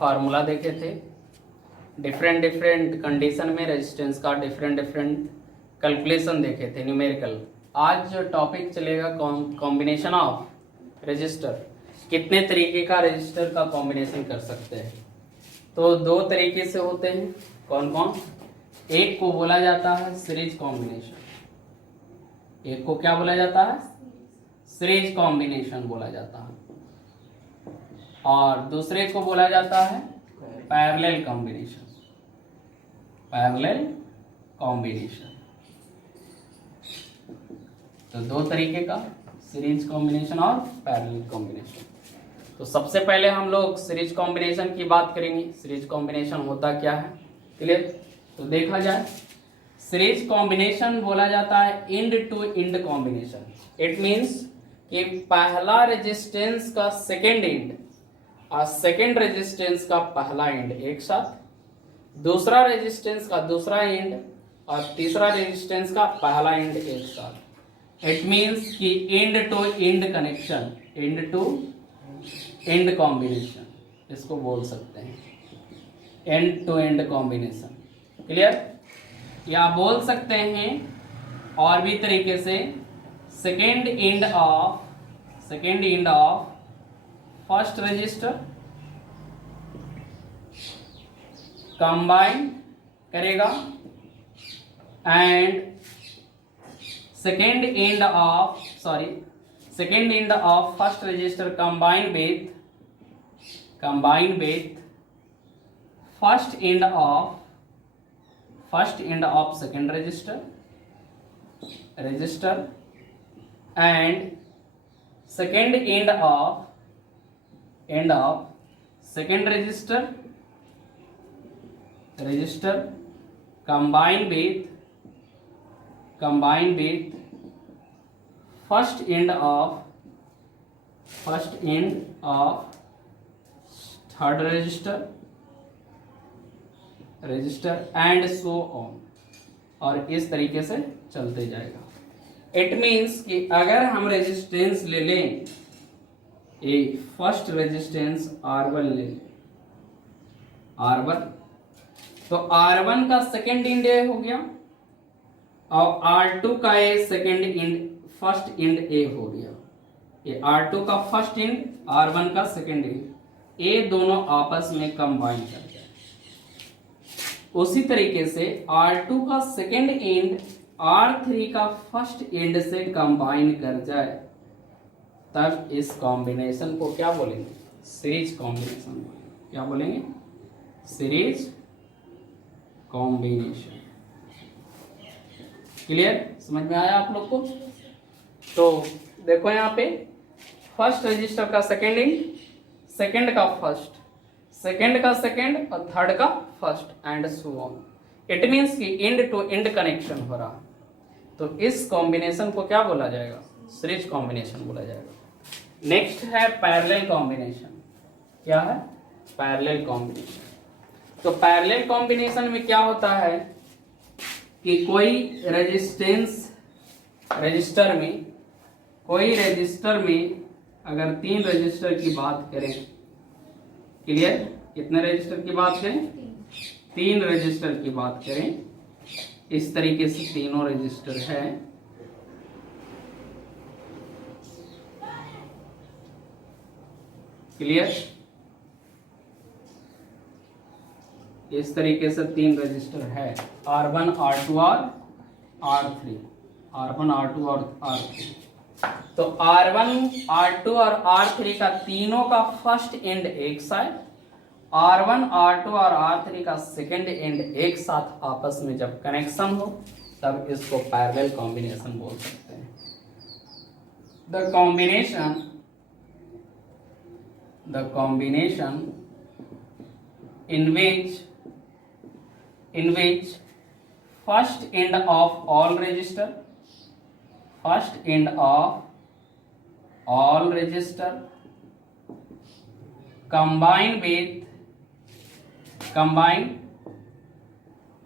Formula देखे थे, different different condition में रेजिस्टेंस का डिफरेंट डिफरेंट कैलकुलेशन देखे थे न्यूमेरिकल। आज जो टॉपिक चलेगा कॉम्बिनेशन ऑफ रजिस्टर, कितने तरीके का रजिस्टर का कॉम्बिनेशन कर सकते हैं। तो दो तरीके से होते हैं, कौन कौन। एक को बोला जाता है सीरीज कॉम्बिनेशन, एक को क्या बोला जाता है, सीरीज कॉम्बिनेशन बोला जाता है, और दूसरे को बोला जाता है पैरेलल कॉम्बिनेशन। पैरेलल कॉम्बिनेशन, तो दो तरीके का, सीरीज कॉम्बिनेशन और पैरेलल कॉम्बिनेशन। तो सबसे पहले हम लोग सीरीज कॉम्बिनेशन की बात करेंगे। सीरीज कॉम्बिनेशन होता क्या है, क्लियर। तो देखा जाए, सीरीज कॉम्बिनेशन बोला जाता है end to end combination. It means कि पहला रेजिस्टेंस का सेकेंड इंड और सेकेंड रेजिस्टेंस का पहला इंड एक साथ, दूसरा रेजिस्टेंस का दूसरा इंड और तीसरा रेजिस्टेंस का पहला इंड एक साथ। इट मींस कि end to end connection, end to end combination इसको बोल सकते हैं, end to end combination, clear. या बोल सकते हैं और भी तरीके से second end of first register combine करेगा and second end of first register combine with first end of second register and second end of second register combine with first end of third register and so on, और इस तरीके से चलते जाएगा। It means कि अगर हम resistance ले लें, एक फर्स्ट रेजिस्टेंस R1 ले लें, R1, तो R1 का सेकेंड इंड ए हो गया और R2 का ए second end first Ind A हो गया। ये R2 का फर्स्ट इंड, R1 का सेकेंड इंड, ए दोनों आपस में कंबाइन कर जाए। उसी तरीके से R2 का सेकेंड इंड R3 का फर्स्ट इंड से कंबाइन कर जाए, तब इस कॉम्बिनेशन को क्या बोलेंगे, सीरीज कॉम्बिनेशन। क्या बोलेंगे, सीरीज कॉम्बिनेशन। क्लियर, समझ में आया आप लोग को। तो देखो यहाँ पे फर्स्ट रजिस्टर का सेकेंड इंड, सेकेंड का फर्स्ट, सेकेंड का सेकेंड और थर्ड का first and so on. It means कि इंड टू इंड कनेक्शन हो रहा है। तो इस कॉम्बिनेशन को क्या बोला जाएगा, सीरीज कॉम्बिनेशन बोला जाएगा। नेक्स्ट है पैरेलल कॉम्बिनेशन। क्या है, पैरेलल कॉम्बिनेशन। तो पैरेलल कॉम्बिनेशन में क्या होता है कि कोई रजिस्टर में अगर तीन रजिस्टर की बात करें, क्लियर, कितने रजिस्टर की बात करें, तीन रजिस्टर की बात करें, इस तरीके से तीनों रजिस्टर है, क्लियर। इस तरीके से तीन रजिस्टर है, R1, R2 और R3, R1, R2 और R3। तो R1, R2 और R3 का तीनों का फर्स्ट एंड एक साथ, R1, R2 और R3 का सेकेंड एंड एक साथ आपस में जब कनेक्शन हो, तब इसको पैरेलल कॉम्बिनेशन बोल सकते हैं। The combination in which first end of all register combine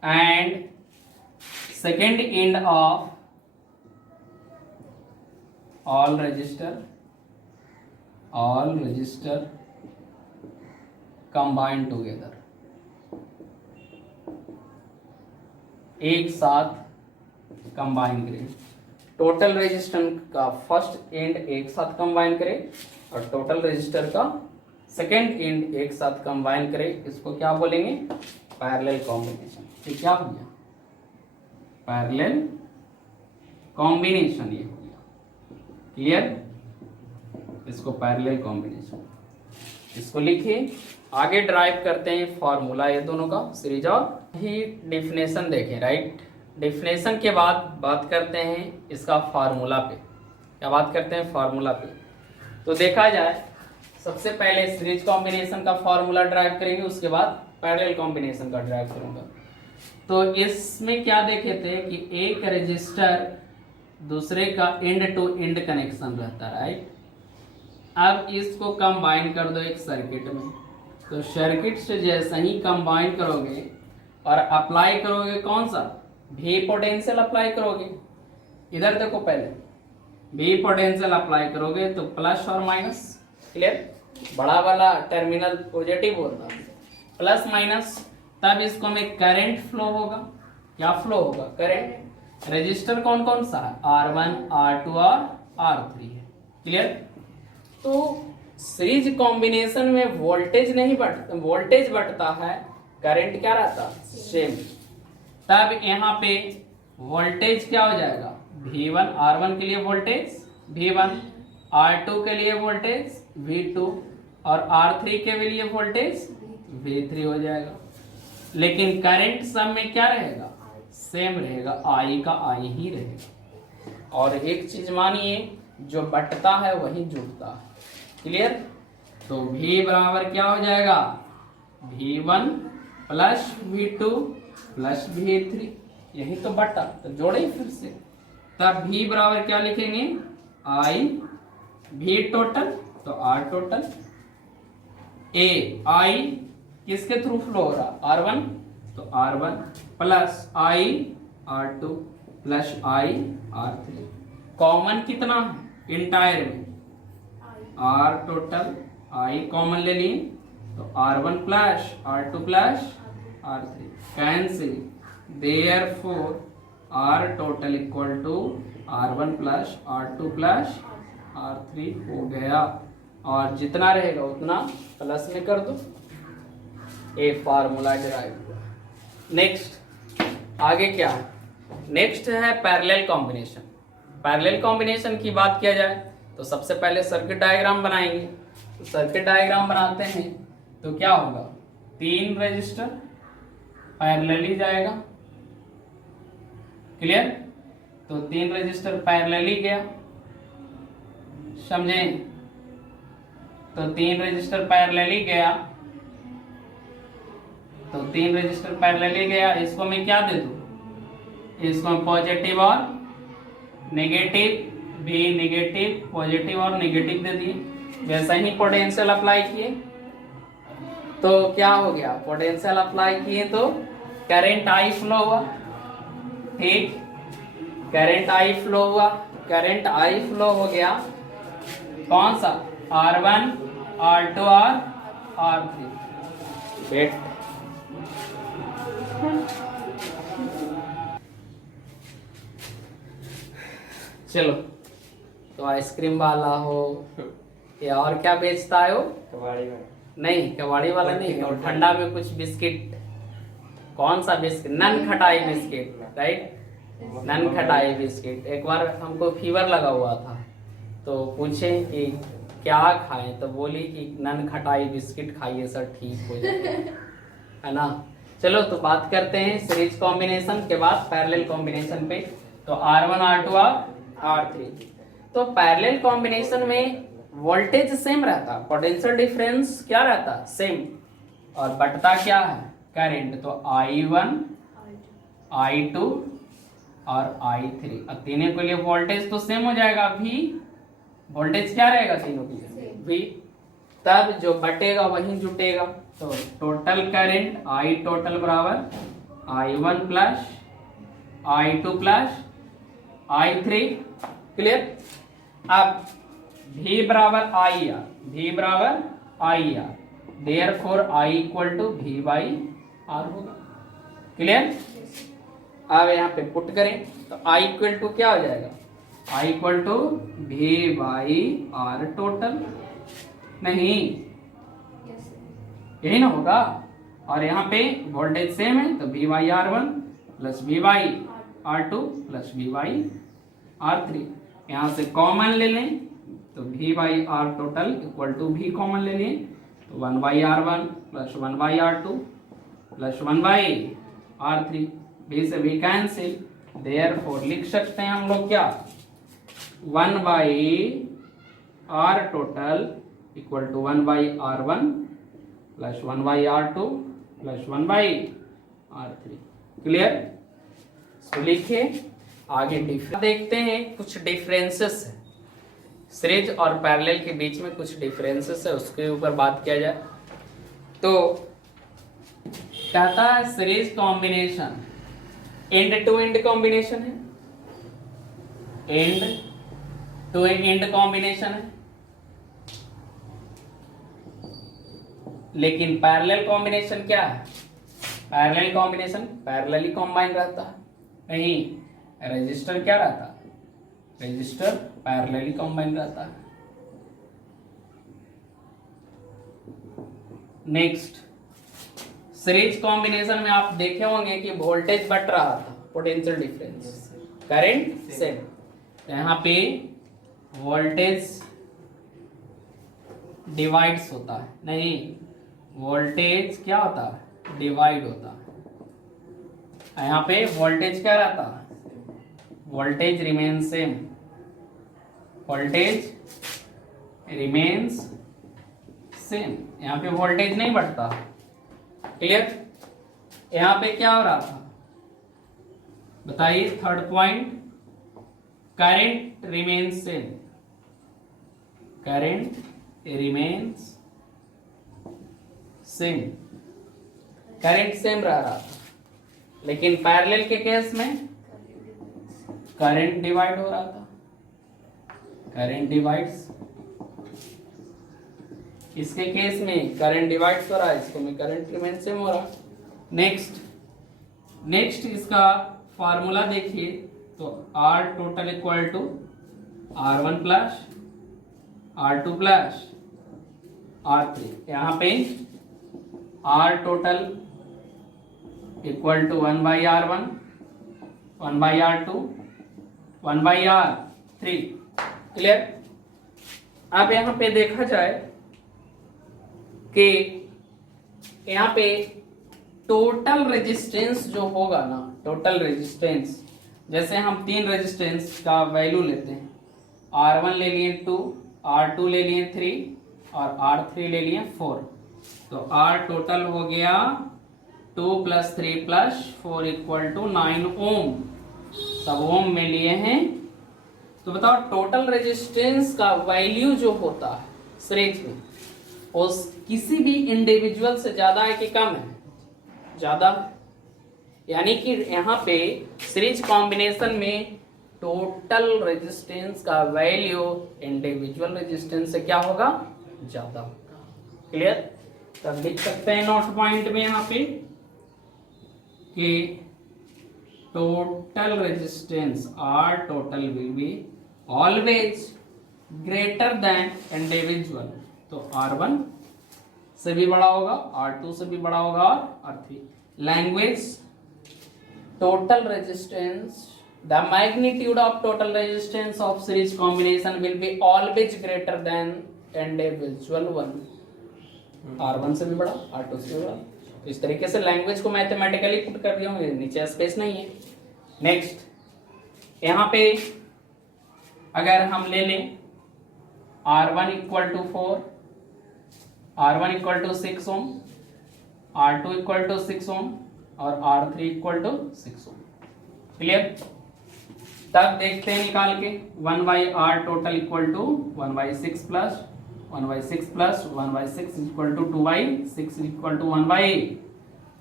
and second end of all register combine together, एक साथ कंबाइन करें। टोटल रेजिस्टेंस का फर्स्ट एंड एक साथ कंबाइन करें और टोटल रेजिस्टर का सेकेंड एंड एक साथ कंबाइन करें, इसको क्या बोलेंगे? Parallel combination. ये क्या हो गया? पैरेलल कॉम्बिनेशन, ये हो गया। क्लियर? इसको पैरेलल कॉम्बिनेशन, इसको लिखिए। आगे ड्राइव करते हैं फॉर्मूला ये दोनों का, सीरीज और ही डिफिनेशन देखें, राइट। डिफिनेशन के बाद बात करते हैं इसका फार्मूला पे। क्या बात करते हैं? फार्मूला पे। तो देखा जाए, सबसे पहले सीरीज कॉम्बिनेशन का फार्मूला ड्राइव करेंगे, उसके बाद पैरेलल कॉम्बिनेशन का ड्राइव करूंगा। तो इसमें क्या देखे थे कि एक रजिस्टर दूसरे का एंड टू एंड कनेक्शन रहता है, राइट। अब इसको कंबाइन कर दो एक सर्किट में, तो सर्किट से जैसे ही कंबाइन करोगे और अप्लाई करोगे कौन सा? भी पोटेंशियल अप्लाई करोगे। इधर देखो, पहले भी पोटेंशियल अप्लाई करोगे तो प्लस और माइनस, क्लियर? बड़ा वाला टर्मिनल पॉजिटिव होता है, प्लस माइनस, तब इसको में करंट फ्लो होगा। क्या फ्लो होगा? करंट। रजिस्टर कौन कौन सा है? R1, R2 और R3 है, क्लियर? तो सीरीज कॉम्बिनेशन में वोल्टेज नहीं बढ़ता, वोल्टेज बढ़ता है, करंट क्या रहता? सेम। तब यहाँ पे वोल्टेज क्या हो जाएगा? V1, R1 के लिए वोल्टेज V1, R2 के लिए वोल्टेज V2 और R3 के लिए वोल्टेज V3 हो जाएगा। लेकिन करंट सब में क्या रहेगा? सेम रहेगा, I का I ही रहेगा। और एक चीज मानिए, जो बटता है वही जुड़ता है, क्लियर? तो V बराबर क्या हो जाएगा? V1 plus V2 plus V3, यही तो बटा, तो जोड़े फिर से। तब V बराबर क्या लिखेंगे? I V टोटल तो R टोटल, A I किसके थ्रू फ्लो हो रहा? R1 तो R1 plus I R2 plus I R3। Common कितना है इंटायर में? R टोटल, I कॉमन ले लिए तो R1 plus R2 plus R3 cancel, therefore R total equal to R1 plus R2 plus R3 हो गया। और जितना रहेगा उतना प्लस में कर दो, ए फार्मूला डिराइव हुआ। नेक्स्ट आगे क्या है? नेक्स्ट है पैरेलल कॉम्बिनेशन। पैरेलल कॉम्बिनेशन की बात किया जाए तो सबसे पहले सर्किट डायग्राम बनाएंगे। तो सर्किट डायग्राम बनाते हैं तो क्या होगा? 3 रजिस्टर पैरेलली जाएगा, क्लियर? तो 3 रजिस्टर पैरेलली गया, समझे? तो 3 रजिस्टर पैरेलली गया, तो 3 रजिस्टर पैरेलली गया। इसको मैं क्या दे दूं? इसको मैं पॉजिटिव और नेगेटिव, भी नेगेटिव, पॉजिटिव और नेगेटिव दे दिए। वैसा ही पोटेंशियल अप्लाई किए तो क्या हो गया? पोटेंशियल अप्लाई किए तो करंट I फ्लो हुआ, ठीक? करंट I फ्लो हुआ, करंट I फ्लो हो गया कौन सा? R1, R2 और R3। वेट, चलो। तो आइसक्रीम वाला हो या और क्या बेचता है वो? कबाड़ी वाला नहीं, कबाड़ी वाला नहीं, और ठंडा में कुछ बिस्किट, कौन सा बिस्किट? नन खटाई बिस्किट, राइट? नन खटाई बिस्किट। एक बार हमको फीवर लगा हुआ था तो पूछे कि क्या खाएं, तो बोली कि नन खटाई बिस्किट खाइए सर, ठीक हो जाएगा, है ना? चलो, तो बात करते हैं सीरीज कॉम्बिनेशन के बाद पैरेलल कॉम्बिनेशन पे। तो R1, R2 और R3। तो पैरेलल कॉम्बिनेशन में वोल्टेज सेम रहता, पोटेंशियल डिफरेंस क्या रहता? सेम, और बटता क्या है? करंट। तो I1, I2 और I3, अब तीनों के लिए वोल्टेज तो सेम हो जाएगा। V वोल्टेज क्या रहेगा तीनों के लिए? V। तब जो बटेगा वही जुटेगा, तो टोटल करंट I टोटल बराबर I1 plus I2 plus I3, clear? अब V बराबर IR, V बराबर IR, therefore I equal to V by R होगा। क्लियर? अब यहाँ पे पुट करें तो आई इक्वल टू क्या हो जाएगा, I equal to V by R total, नहीं यही ना होगा। और यहाँ पे वोल्टेज सेम है तो V by R one plus V by R two plus V by R three. यहाँ से कॉमन ले लें तो V by R total equal to V common ले लें तो one by R one plus one by R two plus one by R three. V से V cancel, therefore लिख सकते हैं हम लोग क्या, one by R total equal to one by R one plus one by R two plus one by R three. Clear? तो लिखिए आगे देखते हैं कुछ डिफरेंसेस है सीरीज और पैरेलल के बीच में, कुछ डिफरेंसेस है उसके ऊपर बात किया जाए। तो कहता है series combination end to end combination है, एंड टू एंड कॉम्बिनेशन है, लेकिन पैरेलल कॉम्बिनेशन क्या है, पैरेलल कॉम्बिनेशन पैरेलली कॉम्बाइन रहता है, नहीं रजिस्टर क्या रहता है, रजिस्टर पैरेलली कॉम्बाइन रहता है। नेक्स्ट सीरीज कॉम्बिनेशन में आप देखे होंगे कि वोल्टेज बढ़ रहा था, पोटेंशियल डिफरेंस, करंट सेम। यहाँ पे वोल्टेज डिवाइड्स होता है, नहीं वोल्टेज क्या होता है, डिवाइड होता है। यहाँ पे वोल्टेज क्या रहता है, voltage remains same, voltage remains same, यहाँ पे वोल्टेज नहीं बढ़ता। क्लियर? यहाँ पे क्या हो रहा था बताइए, third point, current remains same, current remains same, current same रह रहा था। लेकिन पैरेलल के केस में करंट डिवाइड हो रहा था, करंट डिवाइड्स, इसके केस में करंट डिवाइड्स हो रहा है, इसको में करंट रिमेन सेम हो रहा। नेक्स्ट इसका फार्मूला देखिए तो R total equal to R1 plus R2 plus R3। यहाँ पे R total equal to 1 by R1 1 by R2 1 by R3। Clear? अब यहाँ पे देखा जाए कि यहाँ पे टोटल रेजिस्टेंस जो होगा ना, टोटल रेजिस्टेंस, जैसे हम तीन रेजिस्टेंस का वैल्यू लेते हैं, R1 ले लिए 2, R2 ले लिए 3 और R3 ले लिए 4, तो R टोटल हो गया 2 प्लस 3 प्लस 4 इक्वल टू 9 ओम, सब ओम में लिए हैं। तो बताओ टोटल रेजिस्टेंस का वैल्यू जो होता है सीरीज में, उस किसी भी इंडिविजुअल से ज्यादा है कि कम है, ज्यादा। यानी कि यहाँ पे सीरीज कॉम्बिनेशन में टोटल रेजिस्टेंस का वैल्यू इंडिविजुअल रेजिस्टेंस से क्या होगा, ज्यादा होगा। क्लियर? तब लिख सकते हैं नोट पॉइंट में यहाँ पे कि total resistance R total will be always greater than individual, तो R1 से भी बड़ा होगा, R2 से भी बड़ा होगा और R3। Language total resistance, the magnitude of total resistance of series combination will be always greater than individual one, R1 से भी बड़ा R2 से भी बड़ा। तो इस तरीके से लैंग्वेज को मैथमेटिकली पुट कर दिया हूँ, नीचे स्पेस नहीं है। नेक्स्ट यहाँ पे अगर हम ले लें R1 equal to 4, R1 equal to 6 ohm, R2 equal to 6 ohm और R3 equal to 6 Om. Clear? तब देखते हैं निकाल के 1 by R total equal to 1 by 6 plus 1 by 6 plus 1 by 6 equal to 2 by 6 equal to 1 by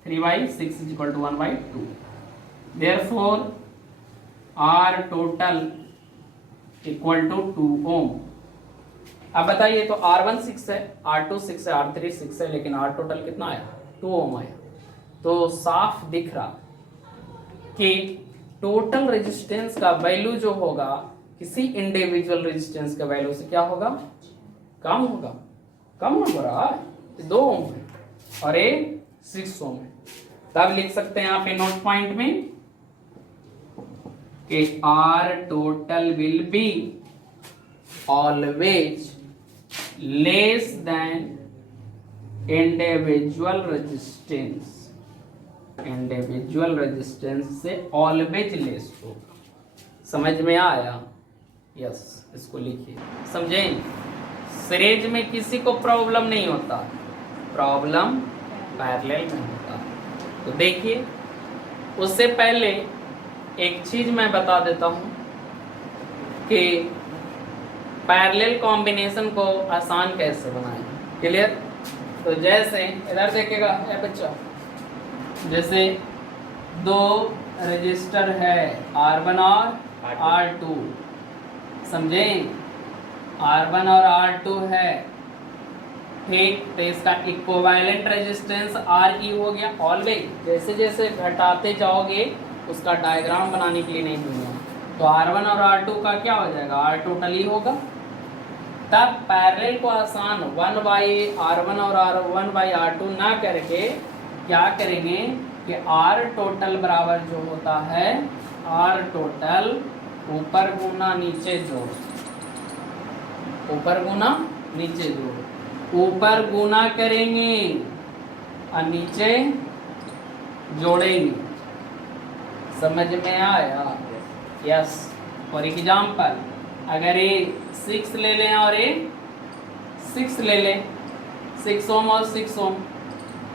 3 by 6 equal to 1 by 2। Therefore R total equal to 2 ohm, अब बताइए, तो R1 6 है, R2 6 है, R3 6 है, लेकिन R टोटल कितना आया? 2 ओम आया। तो साफ दिख रहा कि टोटल रेजिस्टेंस का वैल्यू जो होगा किसी इंडिविजुअल रेजिस्टेंस के वैल्यू से क्या होगा? कम होगा। कम हो रहा है, 2 ओम है और ये 6 ओम है। तब लिख सकते हैं यहाँ पे नोट पॉइंट में कि R total will be always less than individual resistance. Individual resistance से ऑलवेज लेस होगा। समझ में आया? यस, इसको लिखिए। समझें? सीरीज में किसी को प्रॉब्लम नहीं होता, प्रॉब्लम पैरेलल में होता। तो देखिए, उससे पहले एक चीज मैं बता देता हूं कि पैरेलल कॉम्बिनेशन को आसान कैसे बनाएं। क्लियर? तो जैसे इधर देखिएगा बच्चा, जैसे 2 रजिस्टर है R1 और R2, समझे? R1 और R2 है, ठीक। तो इसका इक्विवेलेंट रेजिस्टेंस RE हो गया। ऑलवेज जैसे जैसे घटाते जाओगे उसका डायग्राम बनाने के लिए नहीं मिलेगा। तो R1 और R2 का क्या हो जाएगा? R टोटल ही होगा। तब पैरेलल को आसान 1/R1 और R1/R2 ना करके क्या करेंगे कि R टोटल बराबर जो होता है R टोटल ऊपर गुना नीचे जोड़, ऊपर गुना नीचे जोड़, ऊपर गुना करेंगे और नीचे जोड़ेंगे। समझ में आया? यस। फॉर एग्जाम्पल, अगर ये 6 ले लें और ये 6 ले लें, 6 ओम और 6 ओम।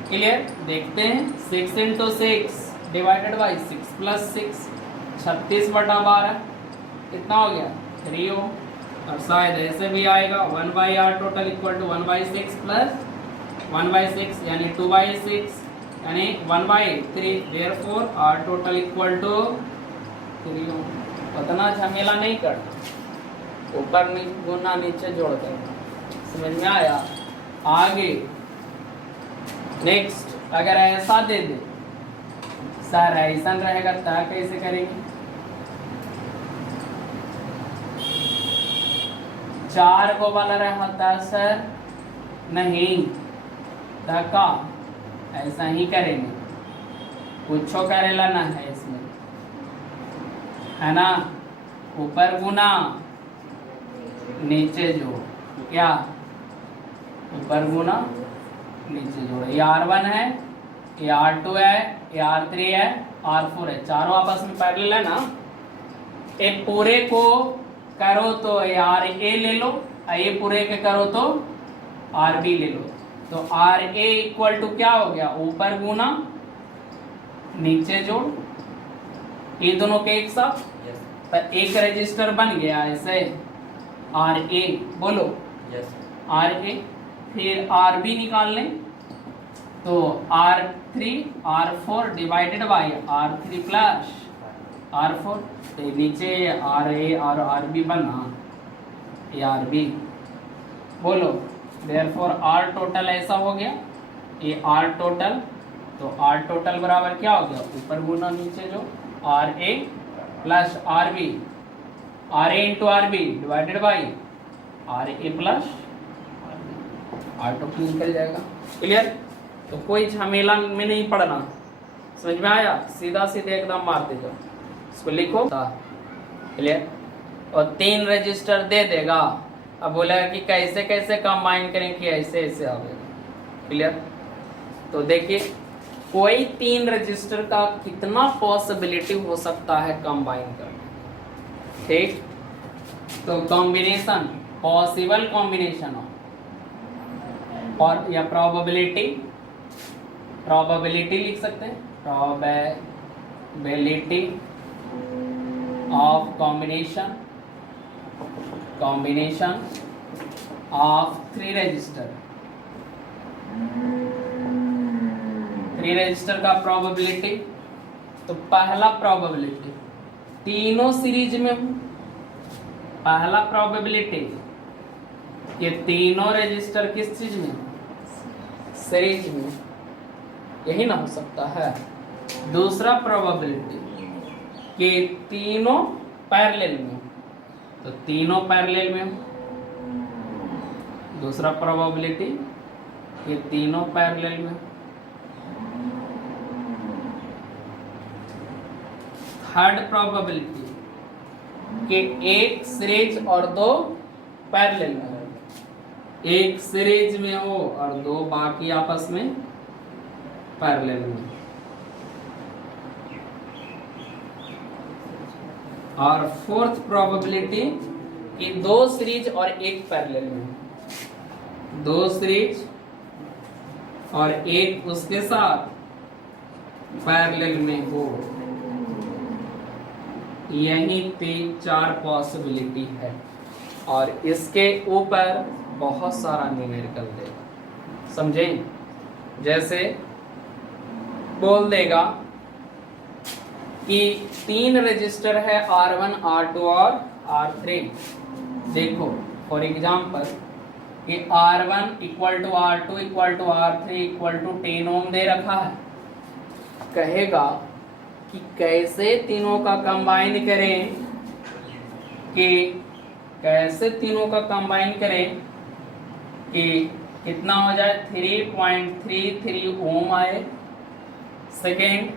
क्लियर? देखते हैं, 6 इंटू 6 डिवाइडेड बाई 6 प्लस 6, 36/12 कितना हो गया? 3 ओम। और शायद ऐसे भी आएगा 1/R total equal to 1/6 plus 1/6 यानी 2/6 यानी 1/3। Therefore R total equal to 3 ohm. उतना झमेला नहीं करना, ऊपर गुना नीचे जोड़ करना। समझ में आया? आगे नेक्स्ट, अगर ऐसा दे दे सर, ऐसा रहेगा तो कैसे करेंगे? 4 को वाला रहता सर, नहीं का ऐसा ही करेंगे, कुछ करेला ना है इसमें, है ना? ऊपर गुना नीचे जोड़, क्या? ऊपर गुना नीचे जोड़। ये R1 है, ये R2 है, ये R3 है, R4 है, चारों आपस में पैरेलल है ना। ये पूरे को करो तो ये RA ले लो, ये पूरे के करो तो RB ले लो। तो RA इक्वल टू क्या हो गया? ऊपर गुना नीचे जोड़, ये दोनों के एक साथ। तो एक रजिस्टर बन गया ऐसे RA, बोलो RA। फिर RB निकाल लें तो R3 R4 divided by R3 plus R4। तो नीचे RA और RB बना, ये RB, बोलो। देयरफॉर R टोटल ऐसा हो गया, ये R टोटल। तो R टोटल बराबर क्या हो गया? ऊपर गुना नीचे जो RA plus RB, RA into RB divided by RA plus R total निकल जाएगा। क्लियर? तो कोई झमेला में नहीं पड़ना। समझ में आया? सीधा सीधे एकदम मारते जाओ, इसको लिखो। क्लियर? और 3 रजिस्टर दे देगा। अब बोलेगा कि कैसे कैसे कंबाइन करें कि ऐसे ऐसे आवेगा। क्लियर? तो देखिए, कोई 3 रजिस्टर का कितना पॉसिबिलिटी हो सकता है कंबाइन करने। ठीक? तो कॉम्बिनेशन, पॉसिबल कॉम्बिनेशन और या प्रोबेबिलिटी, प्रोबेबिलिटी लिख सकते हैं, probability of combination, combination of 3 register. 3 register का प्रोबेबिलिटी। तो पहला प्रोबेबिलिटी, तीनों सीरीज में हूं, पहला प्रोबेबिलिटी ये तीनों रजिस्टर किस चीज में, सीरीज में, यही ना हो सकता है। दूसरा प्रोबेबिलिटी कि तीनों पैरेलल में, तो तीनों पैरेलल में हो। दूसरा प्रोबेबिलिटी कि तीनों पैरेलल में। थर्ड प्रोबेबिलिटी कि एक सीरीज और दो पैरेलल में हो। एक सीरीज में हो और दो बाकी आपस में पैरेलल में। और फोर्थ प्रोबेबिलिटी कि दो सीरीज और एक पैरेलल में, दो सीरीज और एक उसके साथ पैरेलल में हो। यही 3-4 पॉसिबिलिटी है और इसके ऊपर बहुत सारा न्यूमेरिकल देगा, समझे। जैसे बोल देगा कि 3 रजिस्टर है R1, R2 और R3। देखो फॉर एग्जाम्पल कि R1 equal to R2 equal to R3 equal to 10 ohm दे रखा है। कहेगा कि कैसे तीनों का कंबाइन करें, कि कैसे तीनों का कंबाइन करें कि कितना हो जाए, 3.33 ओम आए। सेकेंड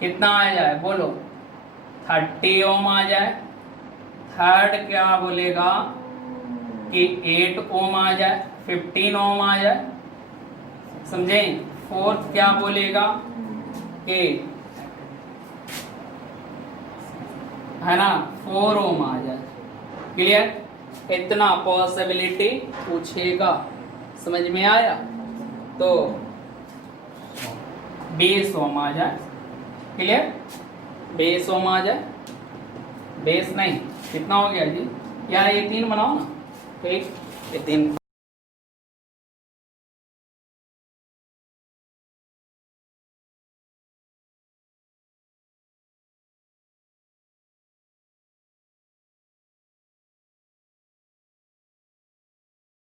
कितना आ जाए, बोलो 30 ओम आ जाए। थर्ड क्या बोलेगा कि 8 ओम आ जाए, 15 ओम आ जाए, समझे। फोर्थ क्या बोलेगा कि है ना 4 ओम आ जाए। क्लियर, इतना पॉसिबिलिटी पूछेगा, समझ में आया। तो 20 ओम आ जाए। क्लियर, 20 ओम आ जाए। 20 नहीं, कितना हो गया जी यार, ये 3 बनाओ ना, ठीक, ये 3